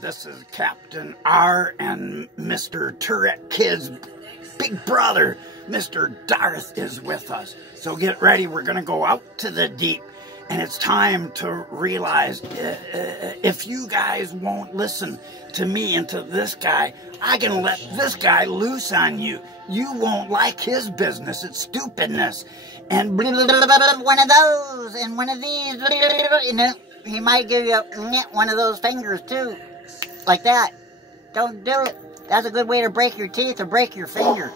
This is Captain R and Mr. Turret Kid's big brother, Mr. Darth, is with us. So get ready, we're gonna go out to the deep. And it's time to realize if you guys won't listen to me and to this guy, I can let this guy loose on you. You won't like his business. It's stupidness. And one of those and one of these. And he might give you one of those fingers too. Like that. Don't do it. That's a good way to break your teeth or break your finger.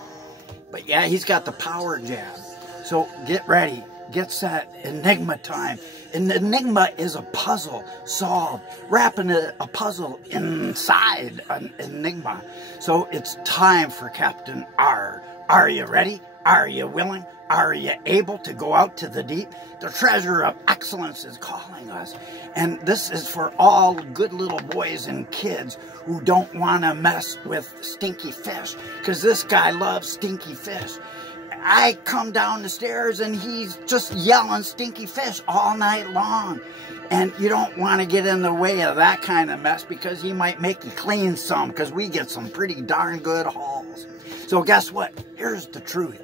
But yeah, he's got the power jab. So get ready. Get set. Enigma time. An enigma is a puzzle solved, wrapping a puzzle inside an enigma. So it's time for Captain R. Are you ready? Are you willing? Are you able to go out to the deep? The treasure of excellence is calling us. And this is for all good little boys and kids who don't want to mess with stinky fish, because this guy loves stinky fish. I come down the stairs and he's just yelling stinky fish all night long. And you don't want to get in the way of that kind of mess, because he might make you clean some, because we get some pretty darn good hauls. So guess what? Here's the truth.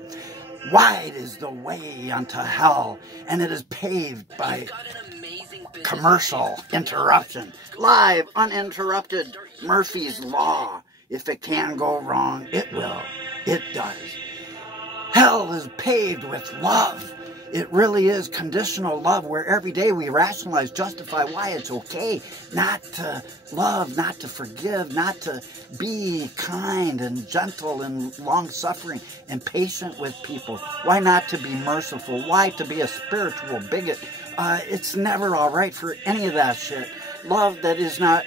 Wide is the way unto hell, and it is paved by commercial interruption. Live, uninterrupted, Murphy's Law. If it can go wrong, it will. It does. Hell is paved with love. It really is conditional love, where every day we rationalize, justify why it's okay not to love, not to forgive, not to be kind and gentle and long-suffering and patient with people. Why not to be merciful? Why to be a spiritual bigot? It's never all right for any of that shit. Love that is not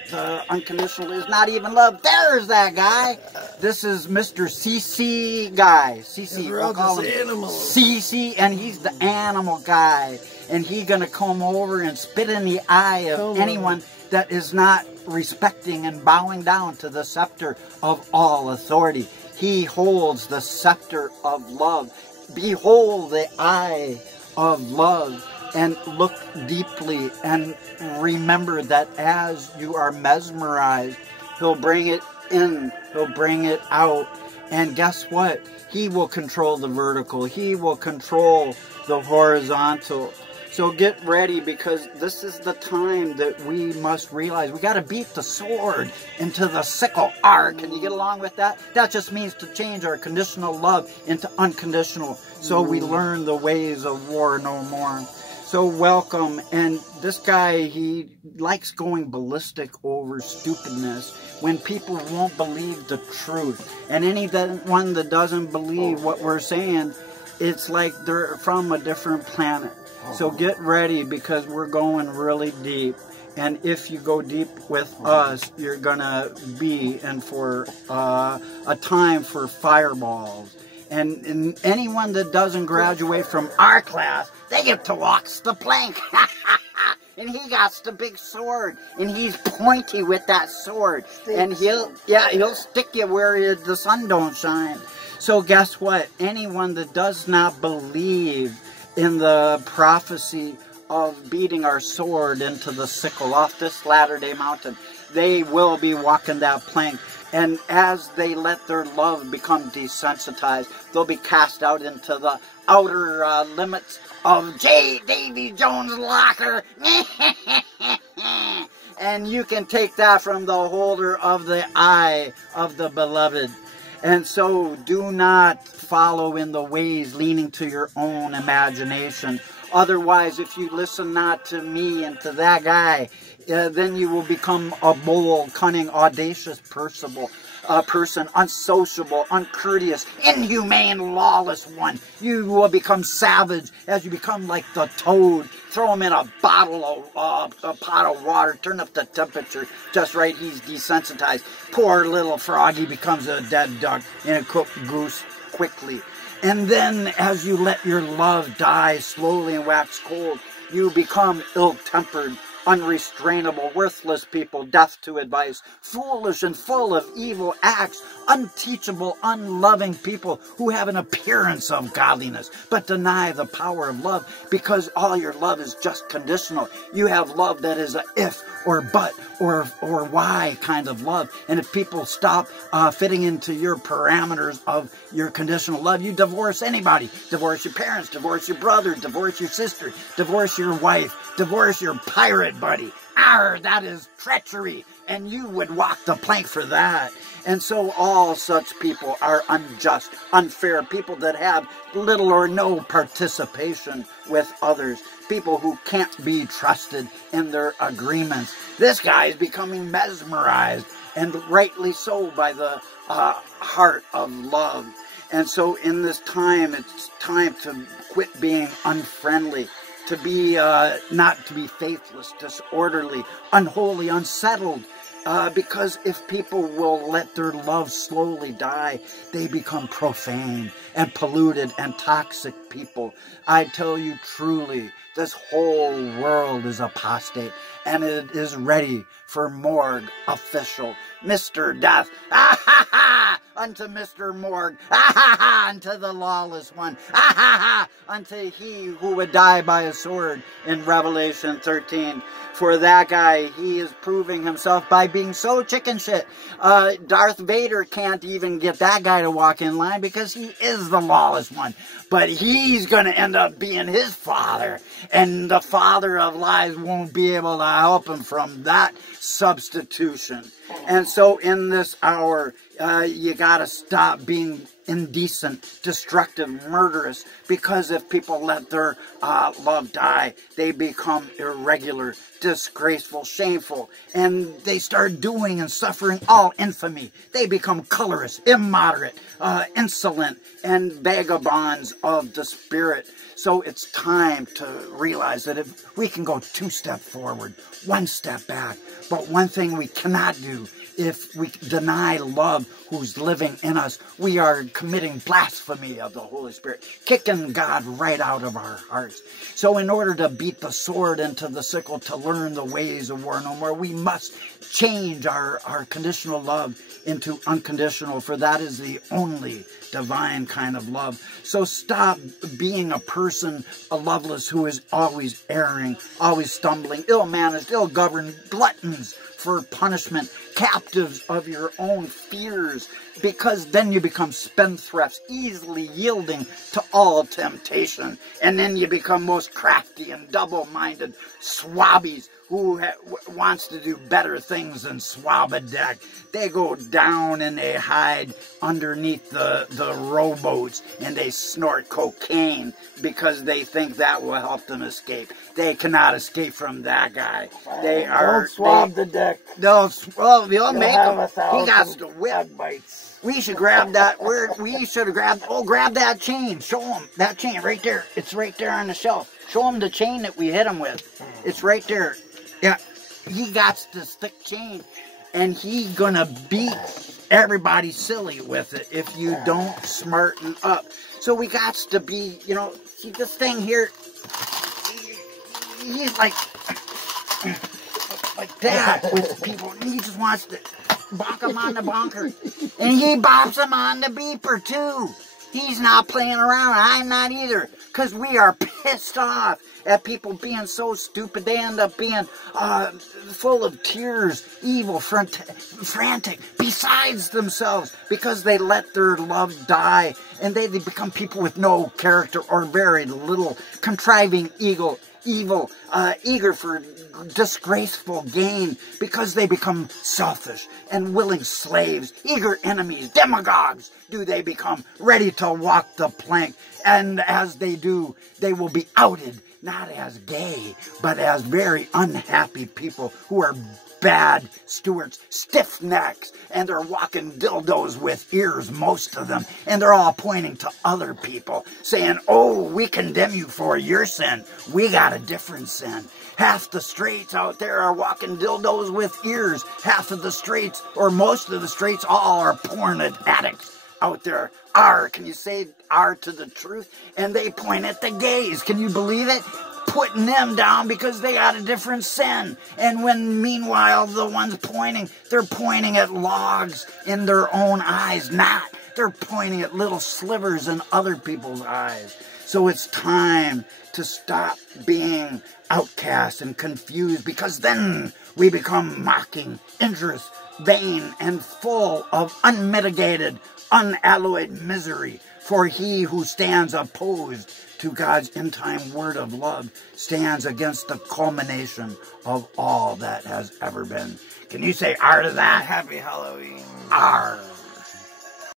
unconditional is not even love. There's that guy. This is Mr. CC guy. CC, we'll call him CC, and he's the animal guy. And he's gonna come over and spit in the eye of anyone that is not respecting and bowing down to the scepter of all authority. He holds the scepter of love. Behold the eye of love. And look deeply and remember that as you are mesmerized, he'll bring it in, he'll bring it out. And guess what? He will control the vertical. He will control the horizontal. So get ready, because this is the time that we must realize we got to beat the sword into the sickle. Can you get along with that? That just means to change our conditional love into unconditional, so we learn the ways of war no more. So welcome. And this guy, he likes going ballistic over stupidness when people won't believe the truth. And anyone that doesn't believe what we're saying, it's like they're from a different planet. So get ready, because we're going really deep. And if you go deep with us, you're gonna be in for a time for fireballs. And anyone that doesn't graduate from our class, they get to walk the plank. And he got the big sword, and he's pointy with that sword. And he'll stick you where the sun don't shine. So guess what? Anyone that does not believe in the prophecy of beating our sword into the sickle off this Latter-day Mountain, they will be walking that plank. And as they let their love become desensitized, they'll be cast out into the outer limits of J. Davy Jones' locker. And you can take that from the holder of the eye of the beloved. And so do not follow in the ways leaning to your own imagination. Otherwise, if you listen not to me and to that guy, then you will become a bold, cunning, audacious person, unsociable, uncourteous, inhumane, lawless one. You will become savage as you become like the toad. Throw him in a bottle of a pot of water, turn up the temperature just right, he's desensitized. Poor little froggy becomes a dead duck and a cooked goose quickly. And then as you let your love die slowly and wax cold, you become ill-tempered, unrestrainable, worthless people, deaf to advice, foolish and full of evil acts, unteachable, unloving people who have an appearance of godliness, but deny the power of love, because all your love is just conditional. You have love that is a if or but or why kind of love. And if people stop fitting into your parameters of your conditional love, you divorce anybody. Divorce your parents, divorce your brother, divorce your sister, divorce your wife, divorce your pirate buddy. Arr, that is treachery, and you would walk the plank for that. And so all such people are unjust, unfair, people that have little or no participation with others, people who can't be trusted in their agreements. This guy is becoming mesmerized, and rightly so, by the heart of love. And so in this time, it's time to quit being unfriendly, to be not to be faithless, disorderly, unholy, unsettled. Because if people will let their love slowly die, they become profane and polluted and toxic people. I tell you truly, this whole world is apostate, and it is ready for Morgue Official. Mr. Death, ah ha ha, unto Mr. Morgue, ah ha ha, unto the lawless one, ah ha ha, unto he who would die by a sword in Revelation 13. For that guy, he is proving himself by being so chicken shit. Darth Vader can't even get that guy to walk in line because he is the lawless one. But he's going to end up being his father. And the father of lies won't be able to help him from that substitution. And so in this hour, you got to stop being indecent, destructive, murderous, because if people let their love die, they become irregular, disgraceful, shameful, and they start doing and suffering all infamy. They become colorless, immoderate, insolent, and vagabonds of the spirit. So it's time to realize that if we can go 2 steps forward, 1 step back, but one thing we cannot do, if we deny love who's living in us, we are committing blasphemy of the Holy Spirit, kicking God right out of our hearts. So in order to beat the sword into the sickle, to learn the ways of war no more, we must change our conditional love into unconditional, for that is the only divine kind of love. So stop being a person, a loveless, who is always erring, always stumbling, ill-managed, ill-governed, gluttons for punishment, captives of your own fears, because then you become spendthrifts, easily yielding to all temptation, and then you become most crafty and double-minded swabbies who wants to do better things than swab-a-deck. They go down and they hide underneath the rowboats and they snort cocaine because they think that will help them escape. They cannot escape from that guy. They are... Don't swab the deck. They'll make him. He got to whip. bites. We should grab that. We should have grabbed. Oh, grab that chain. Show him that chain right there. It's right there on the shelf. Show him the chain that we hit him with. It's right there. Yeah, he got the stick chain, and he gonna beat everybody silly with it if you don't smarten up. So we got to be, you know, see this thing here. He's like that with people. He just wants to bonk him on the bonker. And he bops him on the beeper, too. He's not playing around. I'm not either. Because we are pissed off at people being so stupid. They end up being full of tears, evil, frantic, besides themselves, because they let their love die. And they become people with no character or very little, contriving, evil, eager for disgraceful gain, because they become selfish and willing slaves, eager enemies, demagogues. Do they become ready to walk the plank? And as they do, they will be outed, not as gay, but as very unhappy people who are bad stewards, stiff necks, and they're walking dildos with ears, most of them, and they're all pointing to other people, saying, oh, we condemn you for your sin. We got a different sin. Half the straights out there are walking dildos with ears. Half of the straights, or most of the straights, all are porn addicts out there. Can you say R to the truth? And they point at the gays. Can you believe it? putting them down because they got a different sin. And when meanwhile the ones pointing, they're pointing at logs in their own eyes, they're pointing at little slivers in other people's eyes. So it's time to stop being outcast and confused, because then we become mocking, injurious, vain, and full of unmitigated, unalloyed misery. For he who stands opposed to God's end-time word of love stands against the culmination of all that has ever been. Can you say R to that? Happy Halloween. R.